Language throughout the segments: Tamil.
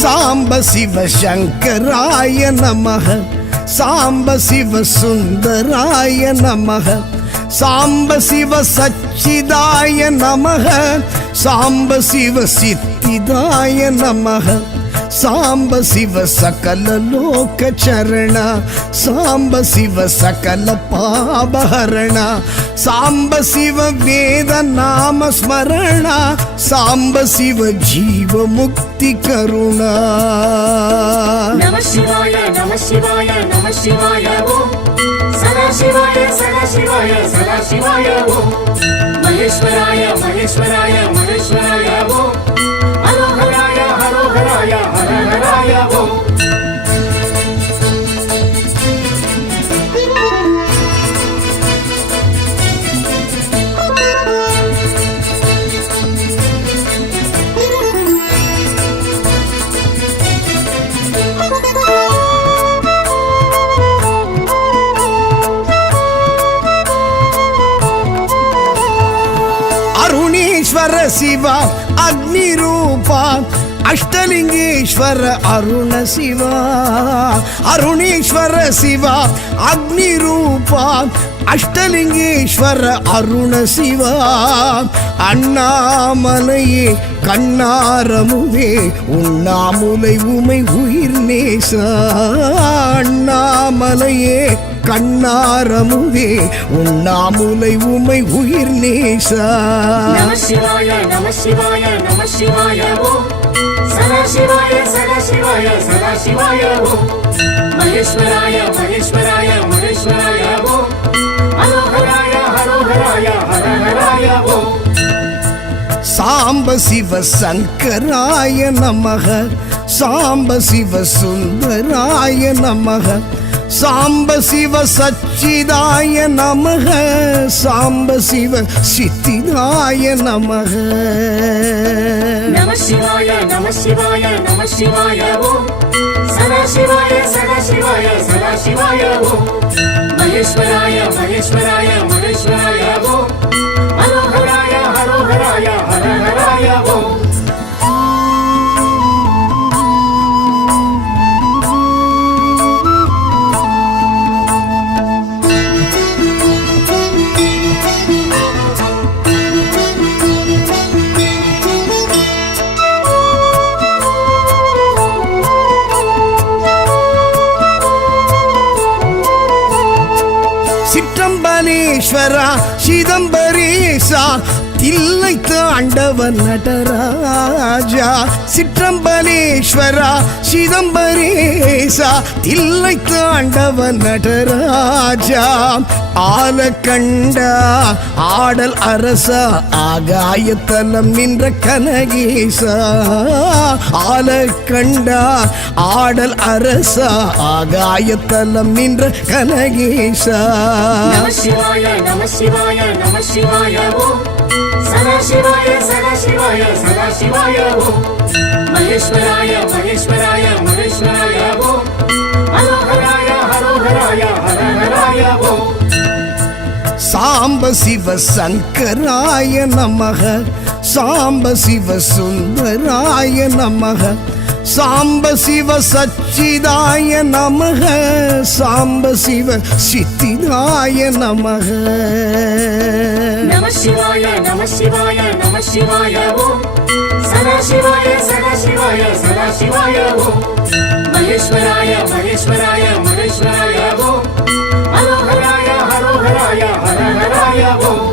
சாம்ப சிவ சங்கராய நமக, சாம்ப சிவ சுந்தராய நமக, சாம்ப சிவ சச்சிதாய நமக, சாம்ப சிவ சித்திதாய நமக, சாம்ப சிவ சகல லோக சரண, சாம்ப சிவ சகல பாபஹரண, சாம்ப சிவ வேத நாம ஸ்மரண, சாம்ப சிவ ஜீவ முக்தி கருணா. நம சிவாய நம சிவாய நம சிவாய ஓம் சதா சிவாய சதா சிவாய சதா சிவாய ஓம் மகேஸ்வராய மகேஸ்வராய மகேஸ்வராய ஓம் ஹரோஹராய ஹரோஹராய ஹரஹராய ஓம். அருணேஸ்வர சிவா அக்னி ரூபா அஷ்டலிங்கேஸ்வர அருண சிவா, அருணேஸ்வர சிவா அக்னி ரூபா அஷ்டலிங்கேஸ்வர அருண சிவா, அண்ணாமலையே கண்ணாரமுவே உண்ணாமுலை உமை உயிர் நேசா, அண்ணாமலையே கண்ணாரமுவே உண்ணாமுலை உமை உயிர் நேசா. நம சிவாய நம சிவாய நம சிவாய ஓம் சதா சிவாய சதா சிவாய சதா சிவாய ஓம் மகேஸ்வராய மகேஸ்வராய மகேஸ்வராய ஓம் ஹரோஹராய ஹரோஹராய ஹரஹராய ஓம். சாம்ப சிவ சங்கராய நமக, சாம்ப சிவ சுந்தராய நமக, சாம்ப சிவ சச்சிதாய நமக, சாம்ப சிவ சித்திதாய நமக. நம சிவாய நம சிவாய நம சிவாய ஓம் சதா சிவாய சதா சிவாய சதா சிவாய ஓம் மகேஸ்வராய மகேஸ்வராய மகேஸ்வராய ஓம் ஹரோஹராய ஹரோஹராய ஹரஹராய ஓம். சிற்றம்பலேஸ்வரா சிதம்பரேசா தில்லை தாண்டவ நடராஜா, சிற்றம்பலேஸ்வரா சிதம்பரேசா தில்லை தாண்டவ நடராஜா, ஆலகண்டா ஆடல் அரசா ஆகாயத்தலம் நின்ற கனகேசா, ஆலகண்டா ஆடல் அரசா ஆகாயத்தலம் நின்ற கனகேசா. நம சிவாய நம சிவாய நம சிவாய ஓம் சதா சிவாய சதா சிவாய சதா சிவாய ஓம் மகேஸ்வராய மகேஸ்வராய மகேஸ்வராய ஓம் ஹரோஹராய ஹரோஹராய ஹரஹராய ஓம். சாம்ப சிவ சங்கராய நமக, சாம்ப சிவ சுந்தராய நமக, சாம்ப சிவ சச்சிதாய நமக, சாம்ப சிவ சித்திதாய நமக. நம சிவாய நம சிவாய நம சிவாய ஓம் சதா சிவாய சதா சிவாய சதா சிவாய ஓம் மகேஸ்வராய மகேஸ்வராய மகேஸ்வராய ஓம் ஹரோஹராய ஹரோஹராய ஹரஹராய ஓம்.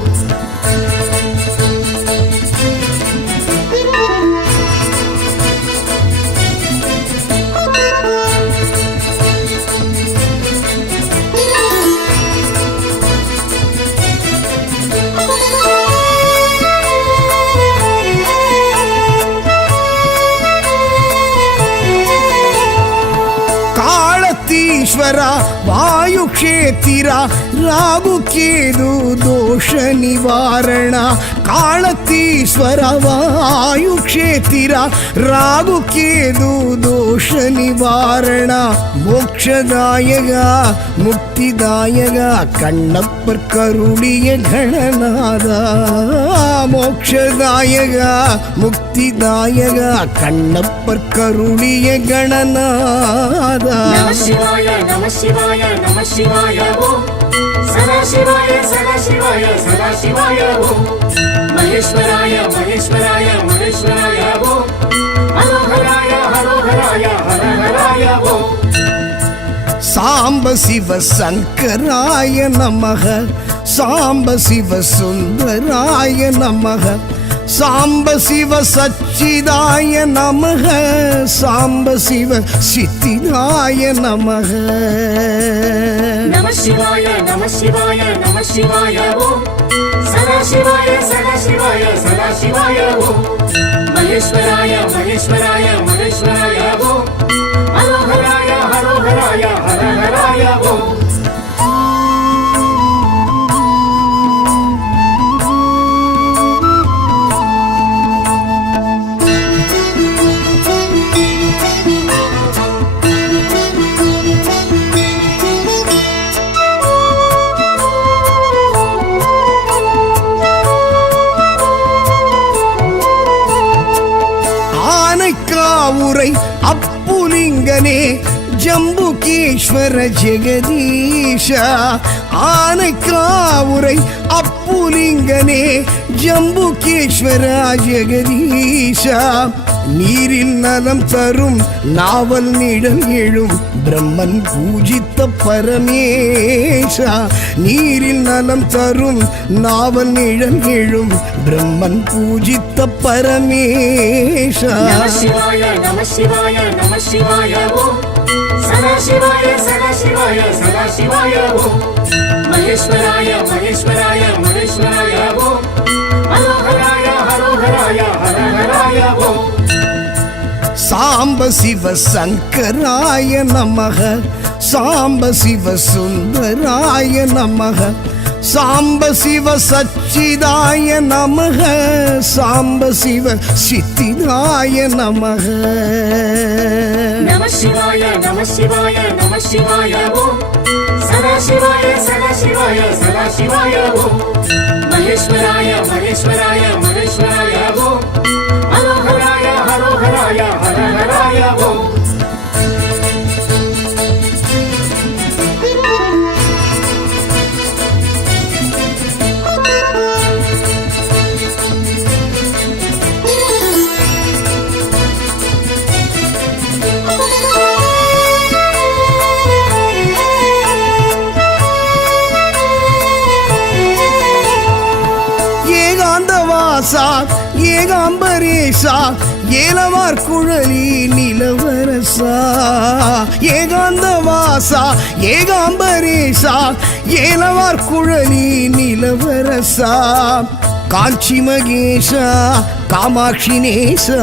ಕಾಳತೀಶ್ವರ ವಾಯುಕ್ಷೇತ್ರ ರಾಗುಕೇದು ದೋಷ ನಿವಾರಣ ಕಾಳತೀಶ್ವರ ವಾಯುಕ್ಷೇತ್ರ ರಾಗುಕೇದು ದೋಷ ನಿವಾರಣ மோட்சதாயக முக்திதாயக கண்ணப்பர் கருளிய கணநாதா மோட்சதாயக முக்திதாயக கண்ணப்பர் கருளிய கணநாதா நம சிவாய நம சிவாய நம சிவாய ஓம் சதா சிவாய சதா சிவாய சதா சிவாய ஓம் மகேஸ்வராய மகேஸ்வராய மகேஸ்வராய ஓம் ஹரோஹராய ஹரோஹராய ஹரஹராய ஓம் சாம்ப சிவ சங்கராய நமக சாம்ப சிவ சுந்தராய நமக சாம்ப சிவ சச்சிதாய நமக சாம்ப சிவ சித்திதாய நமக நம சிவாய நம சிவாய நம சிவாய ஓம் சதா சிவாய சதா சிவாய சதா சிவாய ஓம் மகேஸ்வராய மகேஸ்வராய மகேஸ்வராய ஓம் ஹரோஹராய ஹரோஹராய ஹரஹராய ஓம் ஆனைக்காவுரை அப்புலிங்கனே ஜம்புகேஸ்வர ஜெகதீஷ ஆனைக்காவுரை அப்புலிங்கனே ஜம்புகேஸ்வர ஜெகதீஷ நீரில் நலம் தரும் நாவல் நிழல் எழும் பிரம்மன் பூஜித்த பரமேஷா நீரில் நலம் தரும் நாவல் நிழல் எழும் பிரம்மன் பூஜித்த பரமேஷா நம சிவாய நம சிவாய நம சிவாய ஓம் சதா சிவாய சதா சிவாய சதா சிவாய ஓம் மகேஸ்வராய மகேஸ்வராய மகேஸ்வராய ஓம் ஹரோஹராய ஹரோஹராய ஹரஹராய ஓம் சாம்ப சிவ சங்கராய நமக சாம்ப சிவ சுந்தராய நமக சாம்ப சிவ சச்சிதாய நமக சாம்ப சிவ சித்திதாய நமக நம சிவாய நம சிவாய நம சிவாய ஓம் சதா சிவாய சதா சிவாய சதா சிவாய ஓம் மகேஸ்வராய மகேஸ்வராய மகேஸ்வராய ஓம் ஹரோஹராய ஹரோஹராய ஹரஹராய ஓம் ஏகாந்தவாசா ஏகாம்பரேசா ஏலவார் குழலி நிலவரசா ஏகாந்தவாசா ஏகாம்பரேசா ஏலவார் குழலி நிலவரசா காஞ்சி மகேஷா காமாட்சி நேசா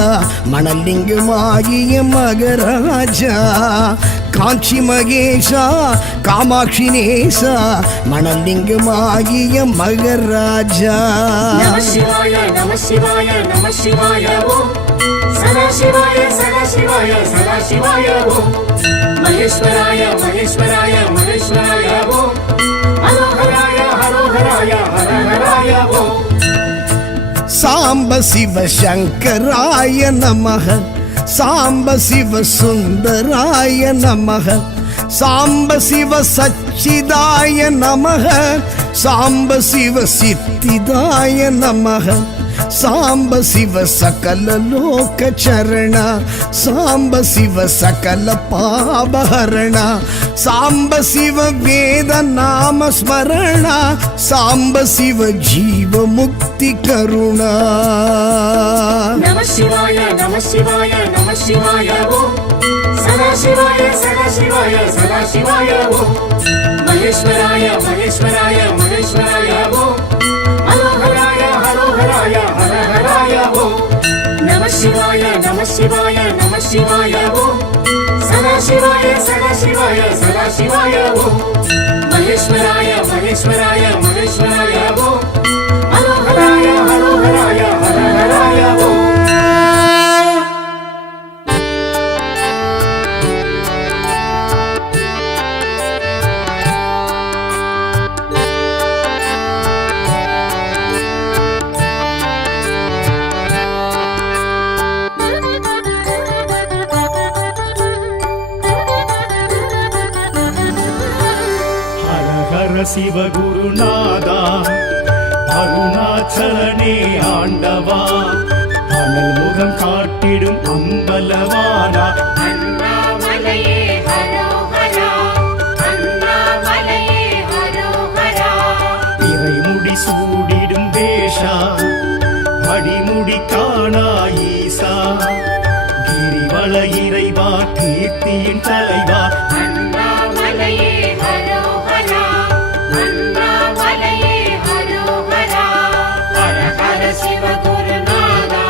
மணலிங்கமாகிய மகராஜா காஞ்சி மகேஷா காமாட்சி நேசா மணலிங்கமாகிய மகராஜா நம சிவாய நம சிவாய நம சிவாய ஓம் சதா சிவாய சதா சிவாய சதா சிவாய ஓம் மகேஸ்வராய மகேஸ்வராய மகேஸ்வராய ஓம் ஹரோஹராய ஹரோஹராய ஹரஹராய ஓம் சாம்ப சிவ சங்கராய நமக சாம்ப சிவ சுந்தராய நமக சாம்ப சிவ சச்சிதாய நமக சாம்ப சிவ சித்திதாய நமக சாம்ப சிவ சகல லோக சரண சாம்ப சிவ சகல பாபஹரண சாம்ப சிவ வேத நாம ஸ்மரண சாம்ப சிவ ஜீவ முக்தி கருணா நம சிவாய நம சிவாய நம சிவாய ஓம் சதா சிவாய சதா சிவாய சதா சிவாய ஓம் மகேஸ்வராய மகேஸ்வராய மகேஸ்வராய ஓம் ஹரோஹராய ஹரோஹராய ஹரஹராய ஓம் நம சிவாய நம சிவாய நம சிவாய ஓம் சதா சதாசிவாய சதாசிவாய சதாசிவாய ஓம் மகேஸ்வராய மகேஸ்வராய மகேஸ்வராய ஓம் ஹரோஹராய ஹரோஹராய ஹரஹராய ஓம் சிவகுருநாதா அருணாச்சலனே ஆண்டவா அனல் முகம் காட்டிடும் அம்பலவானா அண்ணாமலையே ஹரோஹரா அண்ணாமலையே ஹரோஹரா இறைமுடி சூடிடும் வேஷா அடிமுடி காணா ஈசா கிரிவல இறைவா கீர்த்தியின் தலைவா அண்ணாமலையே ஹரோஹரா அண்ணாமலையே ஹரோஹரா ஹர ஹர சிவகுருநாதா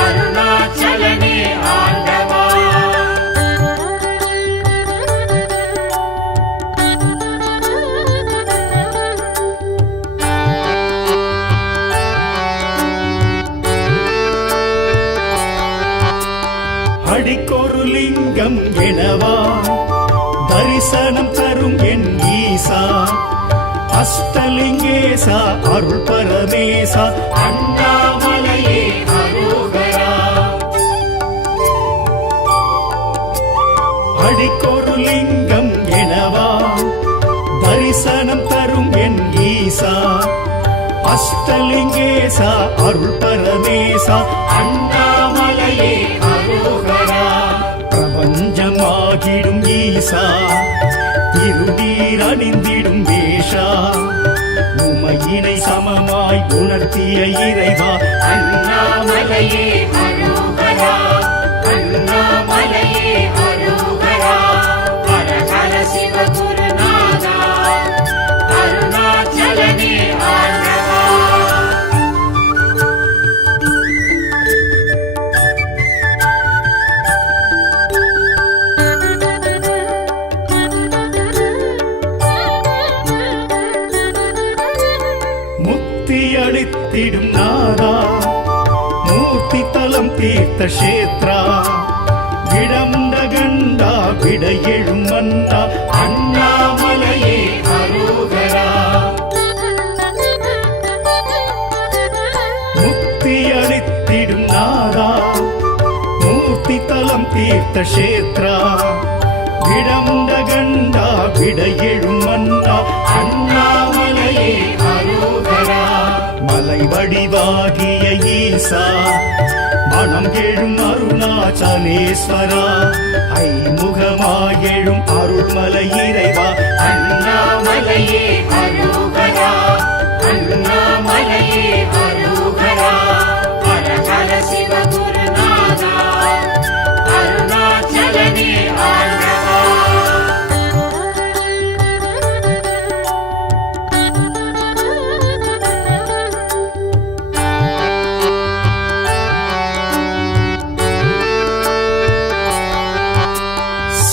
அருணாச்சலனே ஆண்டவா அடிக்கொரு லிங்கம் எனவா தரிசனம் தரும் என் ஈசா அஷ்டலிங்கேசா அருள் பரமேசா அண்ணாமலையே ஹரோஹரா அடிக்கொரு லிங்கம் எனவா தரிசனம் தரும் என் ஈசா அஷ்டலிங்கேசா அருள் பரமேசா அண்ணாமலையே ஹரோஹரா பிரபஞ்சமாகிடும் ஈசா திருநீர் அணிந்திடும் வேஷா உமையினை சமமாய் உணர்த்திய இறைவா அண்ணாமலையே ஹரோஹரா அண்ணாமலையே ஹரோஹரா ஹர ஹர சிவகுருநாதா அருணாச்சலனே ஆண்டவா முக்தி அளித்திடும் நாதா மூர்த்தி தலம் தீர்த்த கஷேத்ரா விடமுண்ட கண்டா விட எழும் மன்னா அண்ணாமலையே ஹரோஹரா முக்தி அளித்திடும் நாதா மூர்த்தி தலம் தீர்த்த கஷேத்ரா விடமுண்ட கண்டா விட எழும் மன்னா அண்ணாமலையே ஹரோஹரா மலை வடிவாகிய ஈசா மனம் எழும் அருணாச்சலேஸ்வரா ஐமுகமாயெழும் அருள்மலை இறைவா அண்ணாமலையே ஹரோஹரா அண்ணாமலையே ஹரோஹரா ஹர ஹர சிவகுருநாதா அருணாச்சலனே ஆண்டவா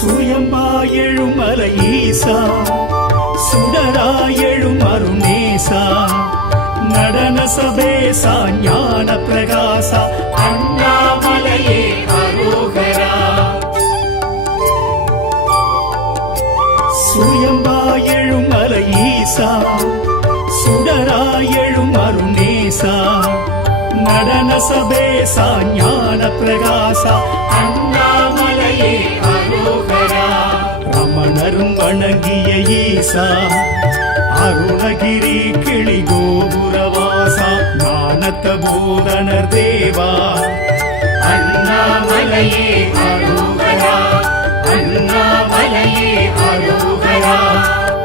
சுயம்பாயெழும் மலை ஈசா சுடராயெழும் அருணேசா நடன சபேசா ஞான பிரகாசா அண்ணாமலையே ஹரோஹரா சுயம்பாயெழும் மலை ஈசா சுடராயெழும் அருணேசா நடன சபேசா ஞான பிரகாசா அண்ணாமலையே ஹரோஹரா ரமணரும் வணங்கிய ஈசா அருணகிரி கிளி கோபுரவாசா ஞானத்த போதனர் தேவா அண்ணாமலையே ஹரோஹரா அண்ணாமலையே ஹரோஹரா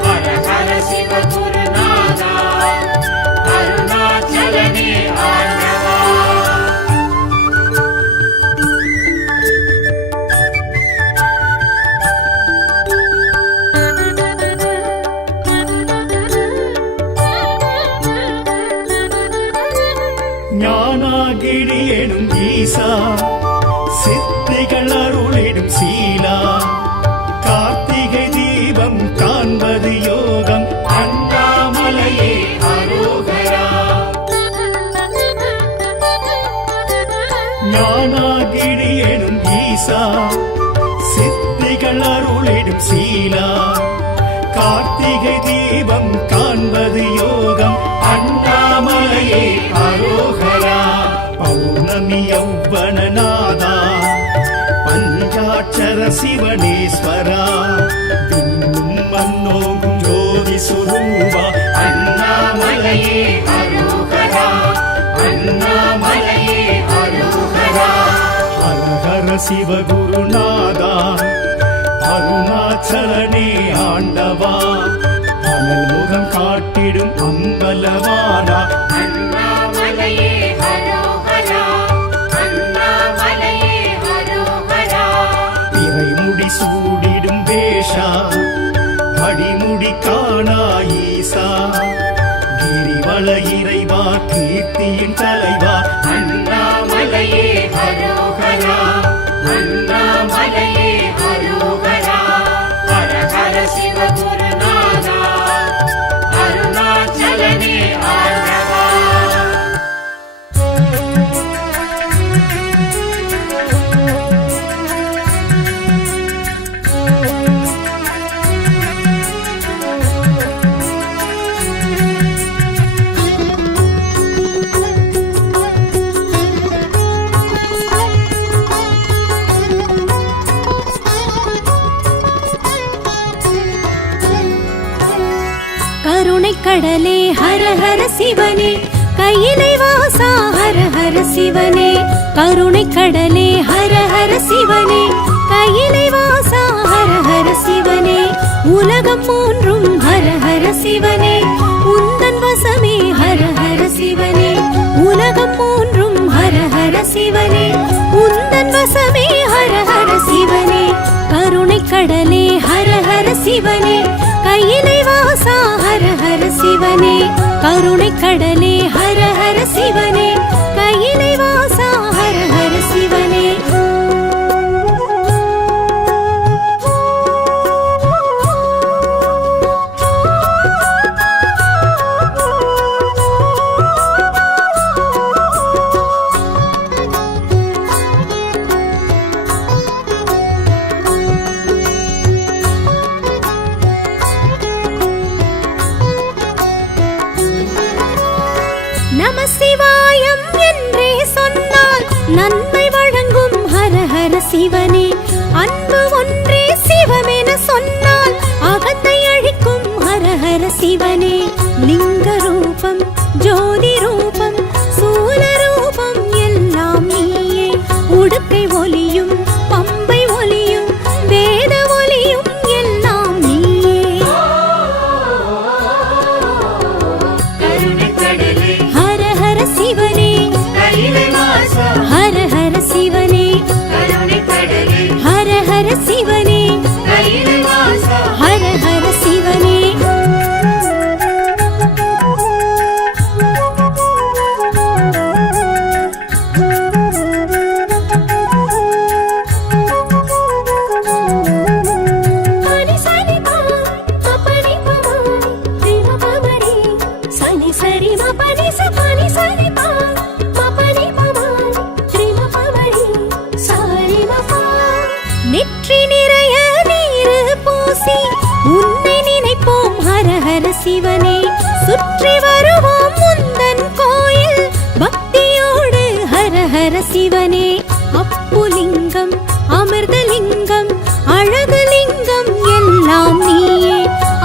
ஹர ஹர சிவகுருநாதா அருணாச்சலனே ஆண்டவா ஞானாகிரி எனும் ஈசா சித்திகள் அருளிடும் சீலா ஈசா சித்திகள் அருளிடும் சீலா கார்த்திகை தீபம் காண்பது யோகம் அண்ணாமலையே அரோகரா பௌர்ணமி யௌவனநாதா பஞ்சாட்சர சிவனேஸ்வரா விண்ணும் மண்ணோங்கும் ஜோதி சுரூபா அண்ணாமலையே அரோகரா அண்ணாமலையே அரோகரா ஹர ஹர சிவகுருநாதா அருணாச்சலனே ஆண்டவா அனல் முகம் காட்டிடும் அம்பலவானா அண்ணாமலையே அரோகரா அண்ணாமலையே அரோகரா இறைமுடி சூடிடும் வேஷா அடிமுடி காணா ஈசா கிரிவல இறைவா கீர்த்தியின் தலைவா அண்ணாமலையே அரோகரா அண்ணாமலையே அரோகரா ஹர ஹர சிவகுருநாதா அருணாச்சலனே ஆண்டவா கருணை கடலே ஹர ஹர சிவனே கையிலை வாசா ஹர ஹர சிவனே கருணை கடலே ஹர ஹர சிவனே கையிலை வாசா ஹர ஹர சிவனே உலகம் மூன்றும் ஹர ஹர சிவனே உந்தன் வசமே ஹர ஹர சிவனே உலகம் மூன்றும் ஹர ஹர சிவனே உந்தன் வசமே ஹர ஹர சிவனே கருணை கடலே ஹர ஹர சிவனே கையிலை வாசா ஹர ஹர சிவனே கருணை கடலே ஹர ஹர சிவனே கையிலை வாசா ஹர ஹர சிவனே நம சிவாயம் என்றே சொன்னால் நன்மை வழங்கும் ஹர ஹர சிவனே அன்பு ஒன்றே சிவமென சொன்னால் அகத்தை அழிக்கும் ஹர ஹர சிவனே லிங்க ரூபம் ஜோதி ரூபம் சூல ரூபம் எல்லாம் நீயே உடுக்கை ஒலியும் பம்பை ஒலியும் வேத ஒலியும் எல்லாம் நீயே கருணை கடலே ஹர ஹர சிவனே கையிலை வாசா ஹர ஹர சிவனே கருணை கடலே ஹர ஹர சிவனே கையிலை வாசா ஹர ஹர சிவனே பனி சனி பா பனி பமரி திம பமரி சனி சரி ம பனி ச பனி சனி பா பனி பமரி திம பமரி சரி ம பா நெற்றி நிறைய நீர் பூசி உன்னை நினைப்போம் ஹர ஹர சிவனே சுற்றி வருவோம் முந்தன் கோயில் பக்தியோடு ஹர ஹர சிவனே அப்புலிங்கம் அமிர்தலிங்கம் அழகுலிங்கம் எல்லாம் நீயே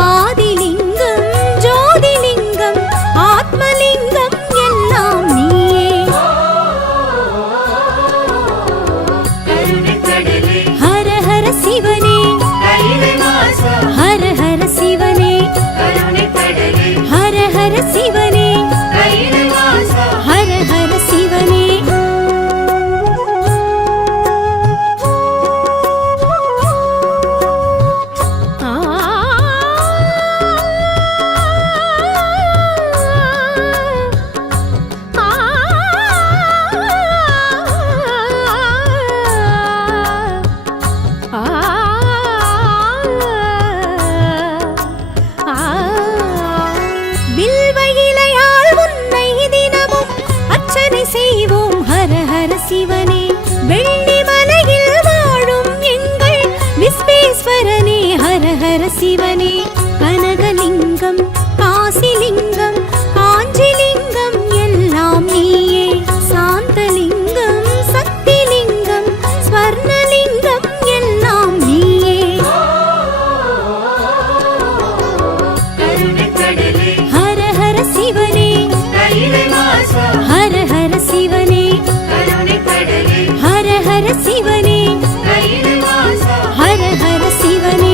ஆதிலிங்கம் ஜோதிலிங்கம் ஆத்மலிங்கம் எல்லாம் நீயே கருணை கடலே ஹர ஹர சிவனே கையிலை வாசா ஹர ஹர சிவனே கருணை கடலே ஹர ஹர சிவனே கையிலை வாசா ஹர ஹர சிவனே வில்வ இலையால் உன்னை தினமும் அர்ச்சனை செய்வோம் ஹர ஹர சிவனே வெள்ளி மலையில் வாழ கணேஸ்வரனே ஹர ஹர சிவனே கனகலிங்கம் காசிலிங்கம் காஞ்சிலிங்கம் எல்லாம் நீயே சாந்தலிங்கம் சக்திலிங்கம் ஸ்வர்ணலிங்கம் எல்லாம் நீயே கருணை கடலே ஹர ஹர சிவனே கையிலை வாசா ஹர ஹர சிவனே கருணை கடலே ஹர ஹர சிவனே கையிலை வாசா ஹர ஹர சிவனே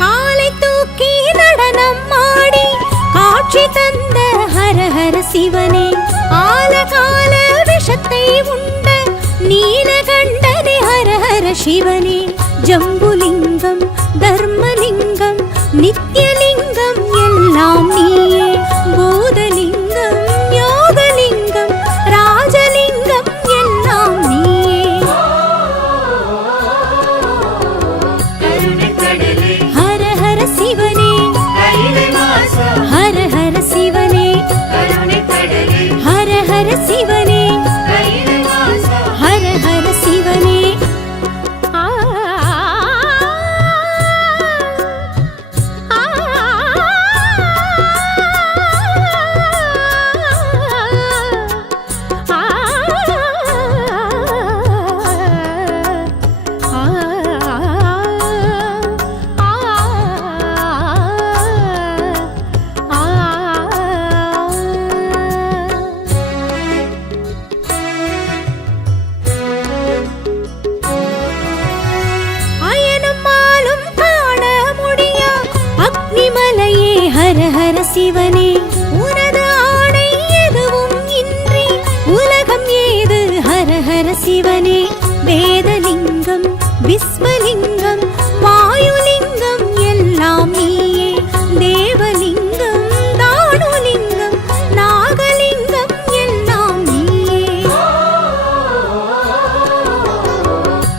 காலை தூக்கி நடனம் ஆடி காட்சி தந்த ஹர ஹர சிவனே ஆலகால விஷத்தை உண்ட நீலகண்டனே ஹர ஹர சிவனே ஜம்புலிங்கம் தர்மலிங்கம் நித்யலிங்கம் எல்லாம் நீயே பூதலிங்கம் யோகலிங்கம் ராஜலிங்கம் எல்லாம் நீயே கருணை கடலே ஹர ஹர சிவனே கையிலை வாசா ஹர ஹர சிவனே கருணை கடலே ஹர ஹர சிவனே கையிலை வாசா ஹர ஹர சிவனே ஆ ஆ அயனுமாலும் காண முடியா அக்னிமலையே ஹர ஹர சிவனே உனது ஆணை எதுவும் இன்றி உலகம் ஏது ஹர ஹர சிவனே வேதலிங்கம் விஸ்வலிங்கம் வாயுலிங்கம் எல்லாம் நீயே தேவலிங்கம் தானுலிங்கம் நாகலிங்கம் எல்லாம் நீயே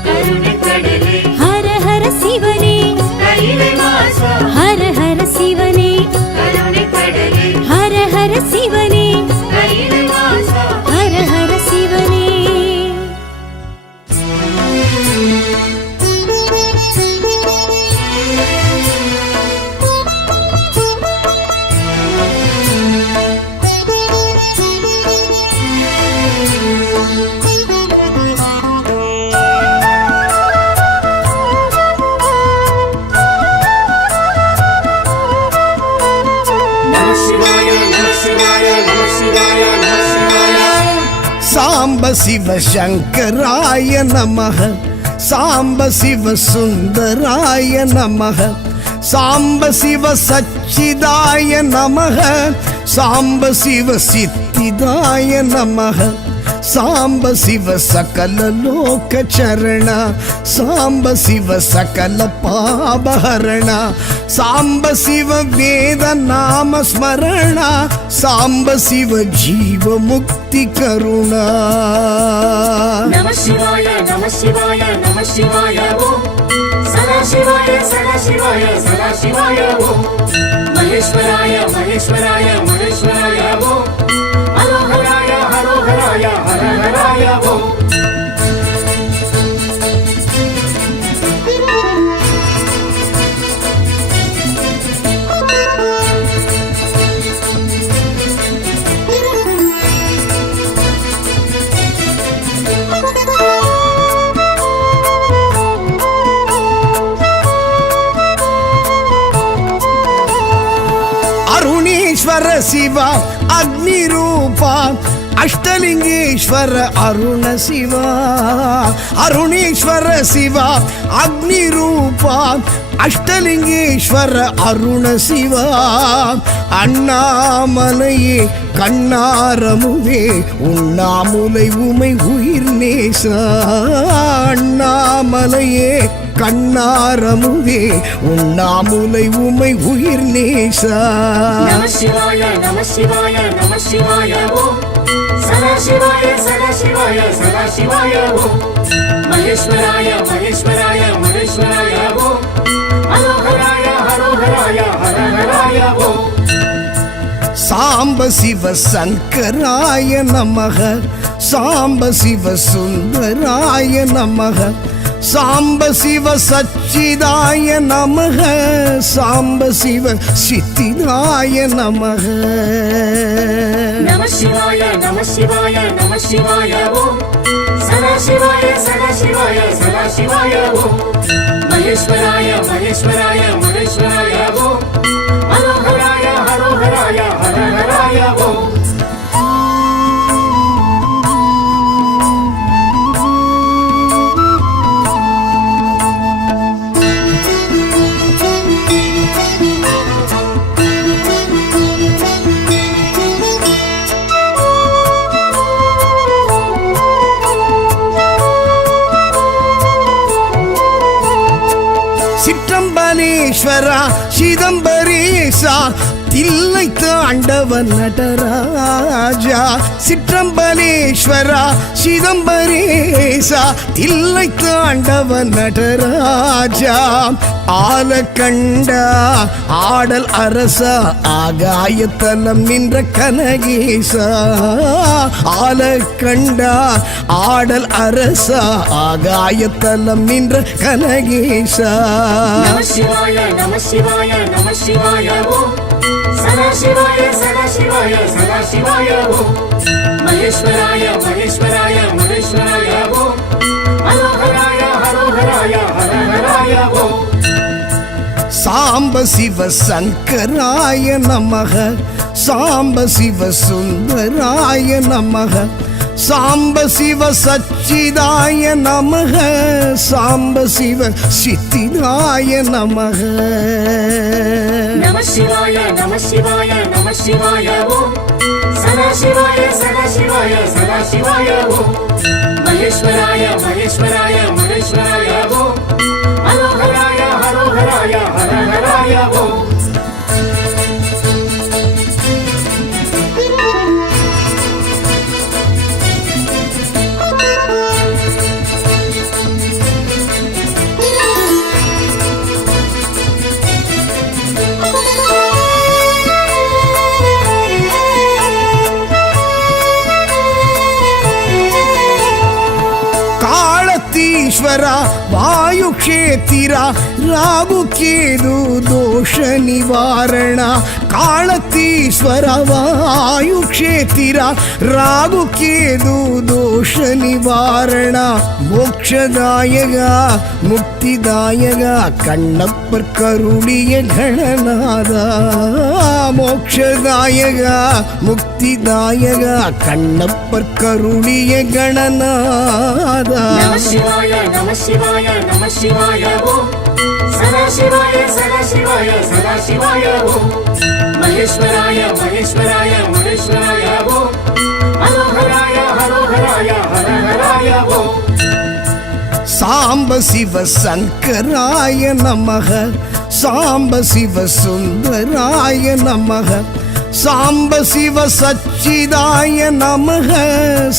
கருணை கடலே ஹர ஹர சிவனே கையிலை வாசா ஹர ஹர சிவனே கருணை கடலே ஹர ஹர சிவனே கையிலை வாசா ஹர ஹர சிவனே நம சிவாய நம சிவாய நம சிவாய நம சிவாய சாம்ப சிவ சங்கராய நமः சாம்ப சிவ சுந்தராய நமः சாம்ப சிவ சச்சிதாய நமः சாம்ப சிவ சித்திதாய நமः சாம்ப சிவ சகல லோக சரண சாம்ப சிவ சகல பாபஹரண சாம்ப சிவ வேத நாம ஸ்மரண சாம்ப சிவ ஜீவ முக்தி கருணா நம சிவாய நம சிவாய நம சிவாய ஓம் சதா சிவாய சதா சிவாய சதா சிவாய ஓம் மகேஸ்வராய மகேஸ்வராய மகேஸ்வராய ஓம் ஹரோஹராய ஹரோஹராய ஹரஹராய ஓம் ಅರುಣೇಶ್ವರ ಶಿವ ಅಗ್ನಿರೂಪ ಅಷ್ಟಲಿಂಗೇಶ್ವರ ಅರುಣ ಶಿವ ಅರುಣೇಶ್ವರ ಶಿವ ಅಗ್ನಿರೂಪ ಅಷ್ಟಲಿಂಗೇಶ್ವರ ಅರುಣ ಶಿವ அண்ணாமலையே கண்ணாரமுவே உண்ணாமுலை உமை உயிர் நேச அண்ணாமலையே கண்ணாரமுவே உண்ணாமுலை உமை உயிர் நேசா நம சிவாய நம சிவாய நம சிவாய ஓம் சதா சிவாய சதா சிவாய சதா சிவாய ஓம் மகேஸ்வராய மகேஸ்வராய மகேஸ்வராய ஓம் ஹரோஹராய ஹரோஹராய ஹரஹராய ஓம் சாம்ப சிவ சங்கராய நமக சாம்ப சிவ சுந்தராய நமக சாம்ப சிவ சச்சிதாய நமக சாம்ப சிவ சித்திதாய நமக நம சிவாய நம சிவாய நம சிவாய ஓம் சதா சிவாய சதா சிவாய சதா சிவாய ஓம் மகேஸ்வராய மகேஸ்வராய மகேஸ்வராய ஓம் ஹரோஹராய ஹரோஹராய ஹரஹராய ஓம் சிற்றம்பலேஸ்வரா சிதம்பரேசா தில்லை தாண்டவன் நடராஜா சிற்றம்பலேஸ்வரா சிதம்பரேசா தில்லை தாண்டவன் நடராஜா ஆலக்கண்டா ஆடல் அரசா ஆகாயத்தலம் நின்ற கனகேசா ஆலக்கண்டா ஆடல் அரசா ஆகாயத்தலம் நின்ற கனகேசா நம சிவாய நம சிவாய நம சிவாய ஓம் சதா சிவாய சதா சிவாய சதா சிவாய ஓம் மகேஸ்வராய மகேஸ்வராய மகேஸ்வராய ஓம் ஹரோஹராய ஹரோஹராய ஹரஹராய ஓம் சாம்ப சிவ சங்கராய நமக சாம்ப சிவ சுந்தராய நமக சாம்ப சிவ சச்சிதாய நமக சாம்ப சிவ சித்திதாய நமக நம சிவாய நம சிவாய நம சிவாய ஓம் சதா சிவாய சதா சிவாய சதா சிவாய ஓம் மகேஸ்வராய மகேஸ்வராய மகேஸ்வராய ஓம் ஹரோஹராய ஹரோஹராய ஹரஹராய ஓம் ஈஸ்வரா வாயு ಕ್ಷೇತ್ರ ರಾಗು ಕೇದು ದೋಷ ನಿವಾರಣ ಕಾಳತೀಶ್ವರ ವಾಯು ಕ್ಷೇತ್ರ ರಾಗು ಕೇದು ದೋಷ ನಿವಾರಣ ಮೋಕ್ಷದಾಯಕ ಮುಕ್ತಿದಾಯಕ ಕಣ್ಣಪ್ಪರ್ ಕರುಳಿಯ ಗಣನಾದ ಮೋಕ್ಷದಾಯಕ ಮುಕ್ತಿದಾಯಕ ಕಣ್ಣಪ್ಪರ್ ಕರುಳಿಯ ಗಣನಾದ நம சிவாய நம சிவாய நம சிவாய ஓம் சதா சிவாய சதா சிவாய சதா சிவாய ஓம் மகேஸ்வராய மகேஸ்வராய மகேஸ்வராய ஓம் ஹரோஹராய ஹரோஹராய ஹரஹராய ஓம் சாம்ப சிவ சங்கராய நமக சாம்ப சிவ சுந்தராய நமக சாம்ப சிவ சச்சிதாய நமக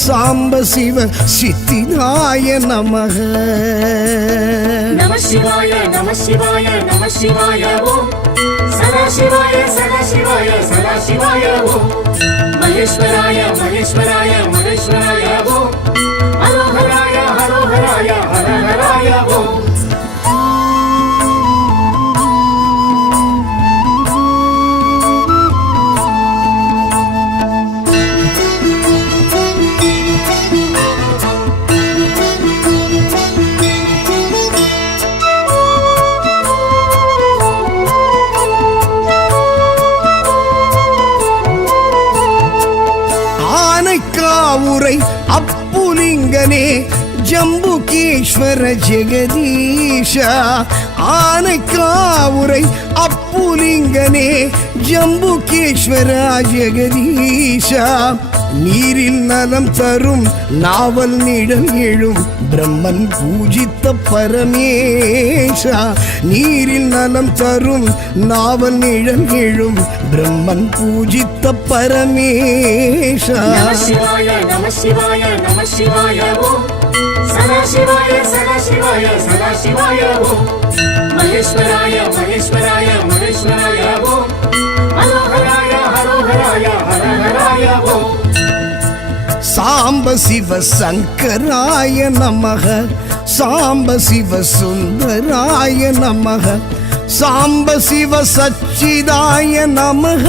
சாம்ப சிவ சித்திதாய நமக நம சிவாய நம சிவாய நம சிவாய ஓம் சதா சிவாய சதா சிவாய சதா சிவாய ஓம் மகேஸ்வராய மகேஸ்வராய மகேஸ்வராய ஓம் ஹரோஹராய ஹரோஹராய ஹரஹராய ஓம் ஆனைக்காவுரை அப்புலிங்கனே ஜம்புகேஸ்வர ஜெகதீஷ ஆனைக்காவுரை அப்புலிங்கனே ஜம்புகேஸ்வர ஜெகதீஷ நீரில் நலம் தரும் நாவல் நிழல் எழும் பிரம்மன் பூஜித்த பரமேஷா. நீரில் நலம் தரும் நாவல் நிழல் எழும் பிரம்மன் பூஜித்த பரமேஷா. நம சிவாய நம சிவாய நம சிவாய ஓம் சதா சிவாய சதா சிவாய சதா சிவாய ஓம் மகேஸ்வராய மகேஸ்வராய மகேஸ்வராய ஓம் ஹரோஹராய ஹரோஹராய ஹரஹராய ஓம் சாம்ப சிவ சங்கராய நமக சாம்ப சிவ சுந்தராய நமக சாம்ப சிவ சச்சிதாய நமக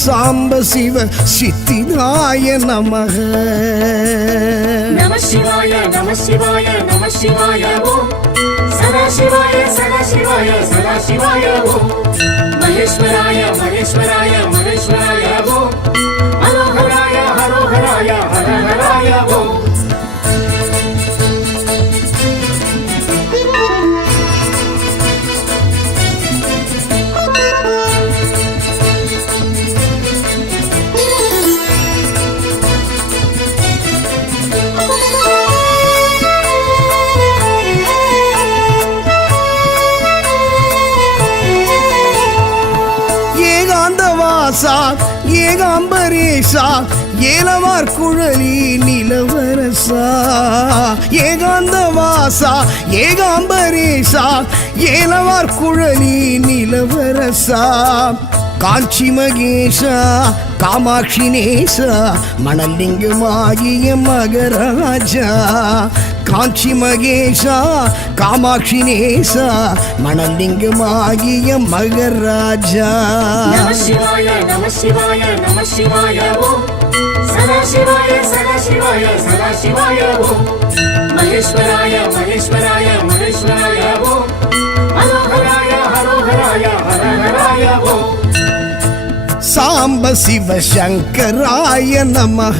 சாம்ப சிவ சித்திதாய நமக. நம சிவாய நம சிவாய நம சிவாய ஓம் சதா சிவாய சதா சிவாய சதா சிவாய ஓம் மகேஸ்வராய மகேஸ்வராய மகேஸ்வராய ஓம் ஹரோஹராய ஹரோஹராய ஹரஹராய ஓம் ஏகாந்தவாசா ஏகாம்பரேசா ஏலவார் குழலி நிலவரசா. ஏகாந்தவாசா ஏகாம்பரேசா ஏலவார் குழலி நிலவரசா. காஞ்சி மகேஷா காமாட்சி நேசா மணலிங்கமாகிய மகராஜா. காஞ்சி மகேஷா காமாட்சி நேசா மணலிங்கமாகிய மகராஜா. நம சிவாய நம சிவாய நம சிவாய ஓம் சதா சிவாய சதா சிவாய சதா சிவாய ஓம் மகேஸ்வராய மகேஸ்வராய மகேஸ்வராய ஓம் ஹரோஹராய ஹரோஹராய ஹரஹராய ஓம் சாம்ப சிவ சங்கராய நமக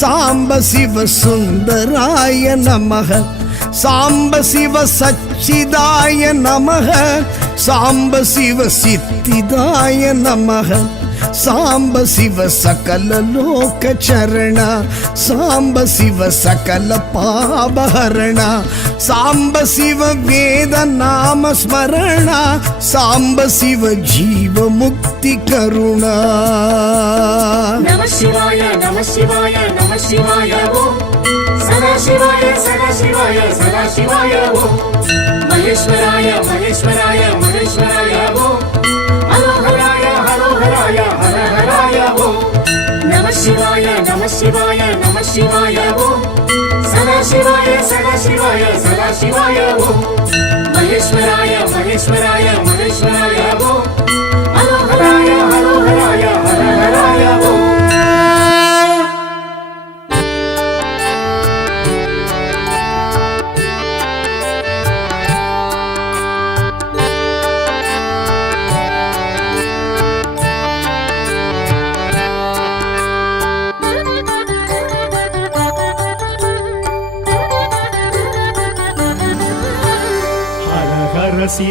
சாம்ப சிவ சுந்தராய நமக சாம்ப சிவ சச்சிதாய நமக சாம்ப சிவ சித்திதாய நமக சாம்ப சிவ சகல லோக சரண சாம்ப சிவ சகல பாபஹரண சாம்ப சிவ வேத நாம ஸ்மரண சாம்ப சிவ ஜீவ முக்தி கருணா. நம சிவாய நம சிவாய நம சிவாய ஓம் சதா சிவாய சதா சிவாய சதா சிவாய ஓம் மகேஸ்வராய மகேஸ்வராய மகேஸ்வராய ஓம் ஹரோஹராய ஹரோஹராய ஹரஹராய ஓம் நம சிவாய நம சிவாய நம சிவாய ஓம் சதா சிவாய சதா சிவாய சதா சிவாய ஓம் மகேஸ்வராய மகேஸ்வராய மகேஸ்வராய ஓம் ஹரோஹராய ஹரோஹராய ஹரஹராய ஓம்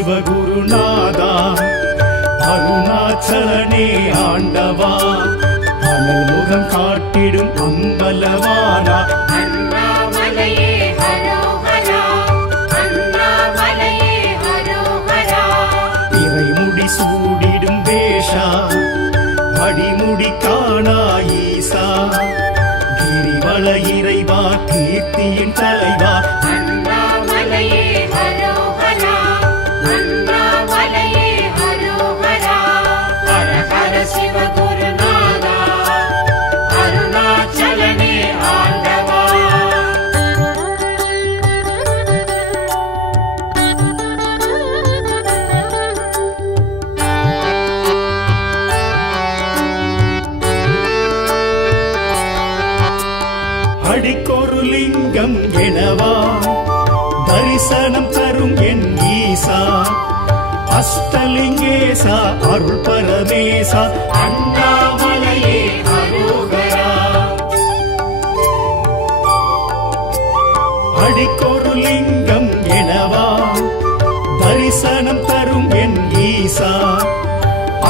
சிவகுருநாதா அருணாச்சலனே ஆண்டவா அனல் முகம் காட்டிடும் அம்பலவானா அண்ணாமலையே ஹரோஹரா அண்ணாமலையே ஹரோஹரா இறைமுடி சூடிடும் வேஷா அடிமுடி காணா ஈசா கிரிவல இறைவா கீர்த்தியின் தலைவா அண்ணாமலையே ஹரோஹரா அண்ணாமலையே ஹரோஹரா ஹர ஹர சிவ குருநாதா அருணாச்சலனே ஆண்டவா. அடிக்கொரு லிங்கம் எனவா தரிசனம் தரும் என் ஈசா அஷ்டலிங்கேசா அருள் பரமேசா அண்ணாமலையே ஹரோஹரா அடிக்கொரு லிங்கம் எனவா தரிசனம் தரும் என் ஈசா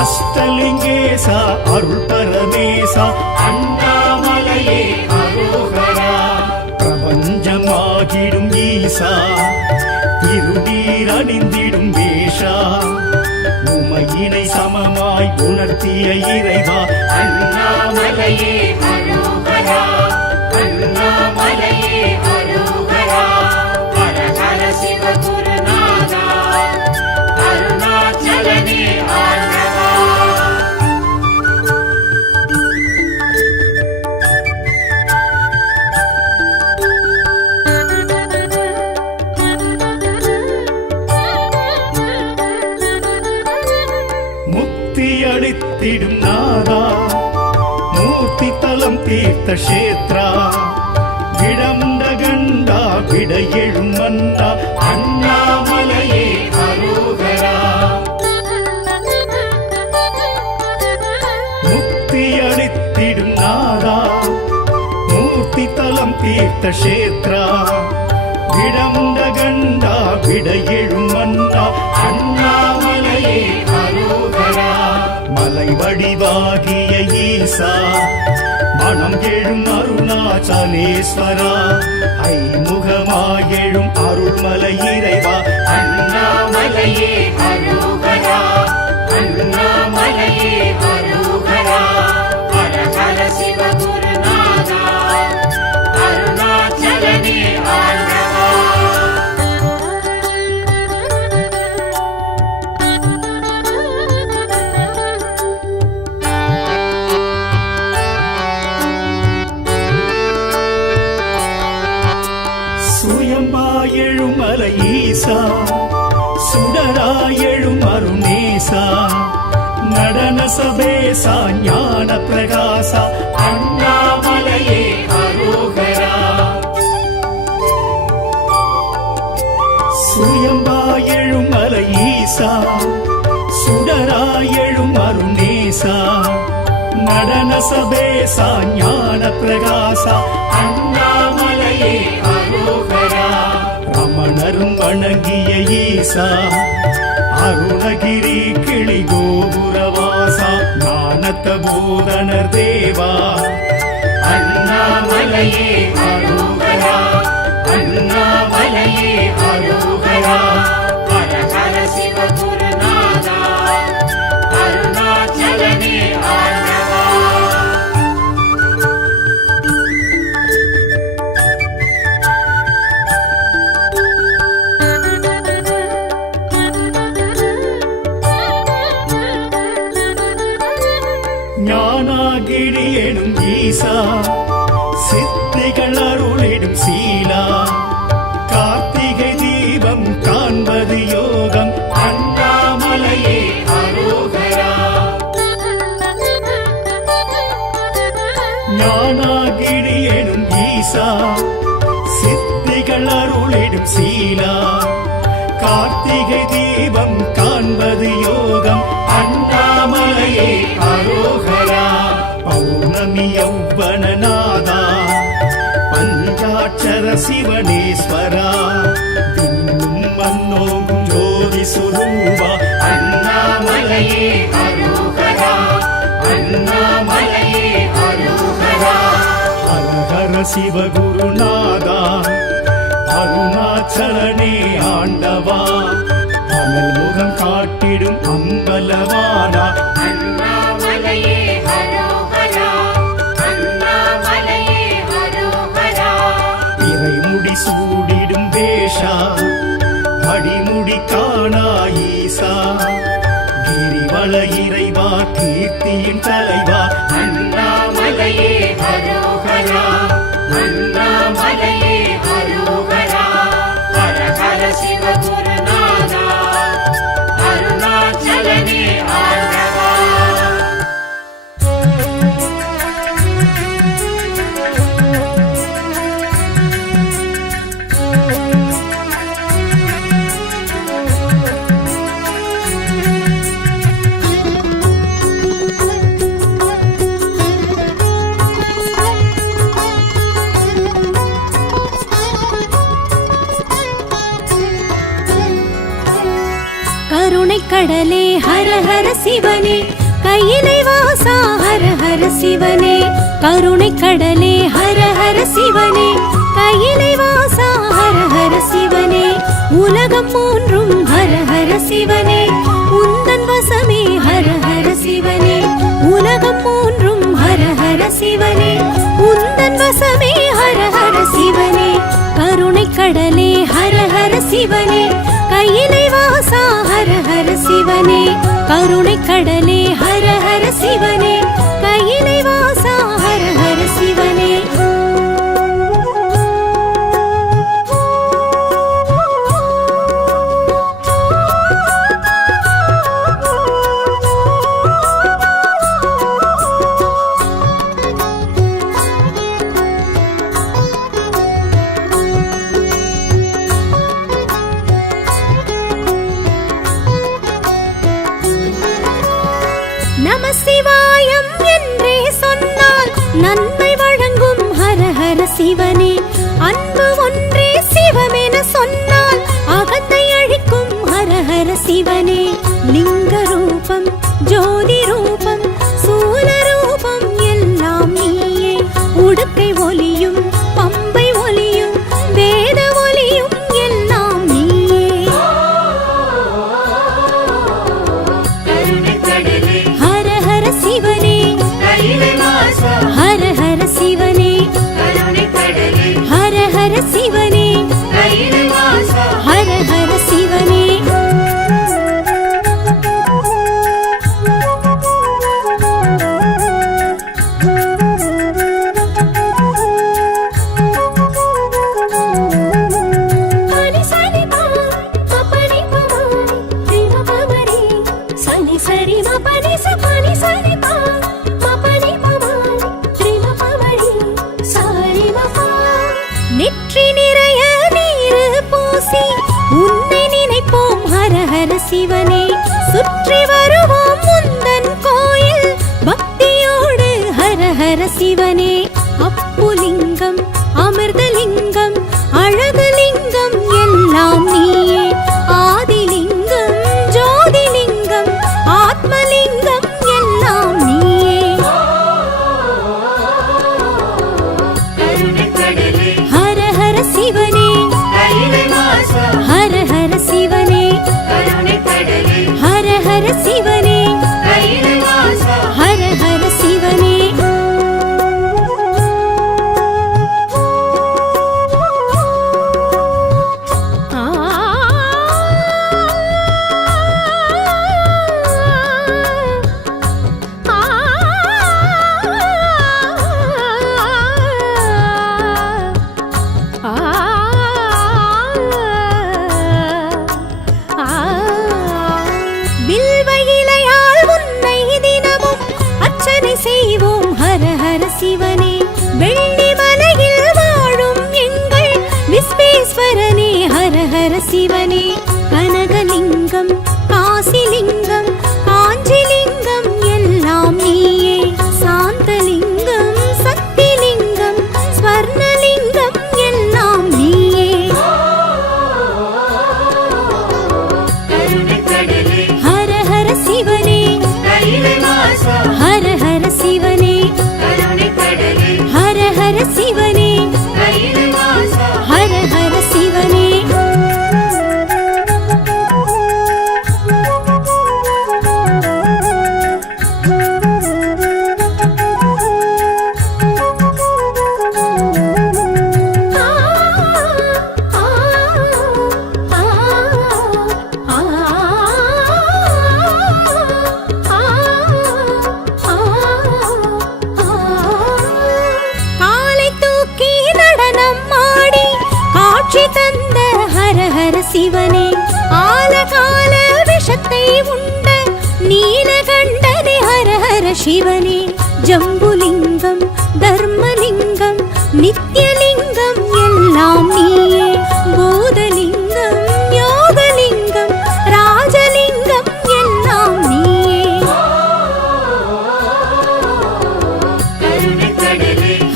அஷ்டலிங்கேசா அருள் பரமேசா அண்ணாமலை மலையே அரோகரா பிரபஞ்சமாகிடும் ஈசா திருநீர் அணிந்திடும் வேஷா உமையினை சமமாய் உணர்த்திய இறைவா அண்ணாமலையே அரோகரா அண்ணாமலையே அரோகரா ஹர ஹர சிவ குருநாதா அருணாச்சலனே ஆண்டவா முக்தி அளித்திடும் நாதா மூர்த்தி தலம் தீர்த்த கஷேத்ரா விடந்த கண்டா விட எழும் மன்னா அண்ணாமலையே அரோகரா முக்தி அளித்திடும் நாதா மூர்த்தி தலம் தீர்த்த கஷேத்ரா விடந்த கண்டா விட எழும் மன்னா அண்ணாமலையே அரோகரா மலை வடிவாகிய ஈசா மனம் எழும் அருணாச்சலேஸ்வரா ஐமுகமாயெழும் அருள்மலை இறைவா அண்ணாமலையே அரோகரா அண்ணாமலையே அரோகரா ஹர ஹர சிவ குருநாதா அருணாச்சலனே ஆண்டவா சுயம்பாயெழும் மலை ஈசா சுடராயெழும் அருணேசா நடன சபேசா ஞான பிரகாசா அண்ணாமலையே அரோகரா சுயம்பாயெழும் மலை ஈசா சுடராயெழும் அருணேசா நடன சபேசா ஞான பிரகாசா அண்ணாமலையே அரோகரா ரமணரும் வணங்கிய ஈசா அருணகிரி கிளி கோபுரவாசா ஞானத்த போதனர் தேவா அண்ணாமலையே அரோகரா அண்ணாமலையே அரோகரா ஹர ஹர சிவ குருநாதா அருணாச்சலனே ஆண்டவா ஞானாகிரி எனும் ஈசா சித்திகள் அருளிடும் சீலா கார்த்திகை தீபம் காண்பது யோகம் அண்ணாமலையே அரோகரா ஞானாகிரி எனும் ஈசா சித்திகள் அருளிடும் சீலா கார்த்திகை தீபம் காண்பது யோகம் அண்ணாமலையே அரோகரா பௌர்ணமி யௌவனநாதா பஞ்சாட்சர சிவனேஸ்வரா விண்ணும் மன்னோகும் ஜோதி சுரூபா அண்ணாமலையே அரோகரா அண்ணாமலையே அரோகரா ஹர ஹர சிவகுருநாதா அருணாச்சலனே ஆண்டவா அனல் முகம் காட்டிடும் அம்பலவானா அண்ணாமலையே அரோகரா அண்ணாமலையே அரோகரா இறைமுடி சூடிடும் வேஷா அடிமுடி காணா ஈசா கிரிவல இறைவா கீர்த்தியின் தலைவா அண்ணாமலையே அரோகரா அண்ணாமலையே அரோகரா ஹர ஹர சிவ குருநாதா அருணாச்சலனே ஆண்டவா கடலே ஹர ஹர சிவனே கையிலை வாசா ஹர ஹர சிவனே கருணை கடலே சிவனே கையிலை வாசா ஹர ஹர சிவனே உலகம் மூன்றும் ஹர ஹர சிவனே உந்தன் வசமே ஹர ஹர சிவனே உலகம் மூன்றும் ஹர ஹர சிவனே உந்தன் வசமே ஹர ஹர சிவனே கருணை கடலே ஹர ஹர சிவனே கையிலை வாசா ஹர ஹர சிவனே கருணை கடலே ஹர ஹர சிவனே கையிலை வாசா ஹர ஹர சிவனே நம சிவாயம் என்றே சொன்னால் நன்மை வழங்கும் ஹர ஹர சிவனே அன்பு ஒன்றே சிவமென சொன்னால் அகத்தை அழிக்கும் ஹர ஹர சிவனே லிங்க ரூபம் ஜோதி ரூபம் சூல ரூபம் எல்லாம் நீயே உடுக்கை ஒலியும் பம்பை ஒலியும் வேத ஒலியும் எல்லாம் நீயே ஹர ஹர சிவனே ஹர ஹர சிவனே ஹர ஹர சிவனே ஹர ஹர சிவனே பனி சரி பா பனி பமா தேவ பமரி சனி சரி மா பனி ச பனி சரி பா பனி பமா தேவ பமரி சரி மா நெற்றி நிறைய நீர் பூசி உன்னை நினைப்போம் ஹர ஹர சிவனே சுற்றி வருவோம் முந்தன் கோயில் பக்தியோடு ஹர ஹர சிவனே அப்புலிங்கம் அமிர்தலிங்கம் அழகுலிங்கம் எல்லாம் நீயே ஆதிலிங்கம் ஜோதிலிங்கம் ஆத்மலிங்கம் எல்லாம் நீயே ஹர ஹர சிவனே ஹர ஹர சிவனே ஹர ஹர சிவனே ஹர ஹர சிவனே ஆ வில்வ இலையால் உன்னை தினமும் அர்ச்சனை செய்வோம் ஹர ஹர சிவனே வெள்ளி மலையில் வாழும் எங்கள் விஸ்வேஸ்வரனே ஹர ஹர சிவனே கனகலிங்கம் காசிலிங்கம் காஞ்சிலிங்கம் எல்லாம் நீயே சாந்தலிங்கம் சக்திலிங்கம் ஸ்வர்ணலிங்கம் எல்லாம் நீயே ஹர ஹர சிவனே ஹர ஹர சிவனே ஹர ஹர சிவனே ஹர ஹர சிவனே காலை தூக்கி நடனம் ஆடி காட்சி தந்த ஹர ஹர சிவனே ஆலகால விஷத்தை உண்ட நீலகண்டனே ஹர ஹர சிவனே ஜம்புலிங்கம் தர்மலிங்கம் நித்யலிங்கம் எல்லாம் நீயே பூதலிங்கம் யோகலிங்கம் ராஜலிங்கம் எல்லாம் நீயே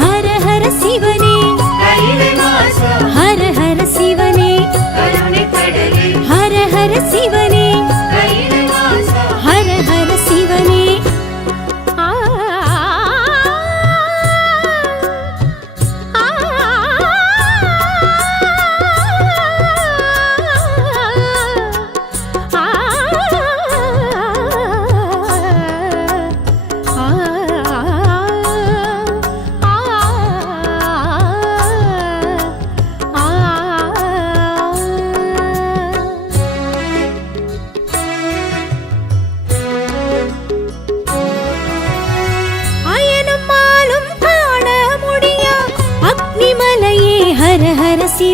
ஹர ஹர சிவனே ஹர ஹர சிவனே ஹர ஹர சிவனே ஹர ஹர சிவனே ஆ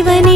சிவனே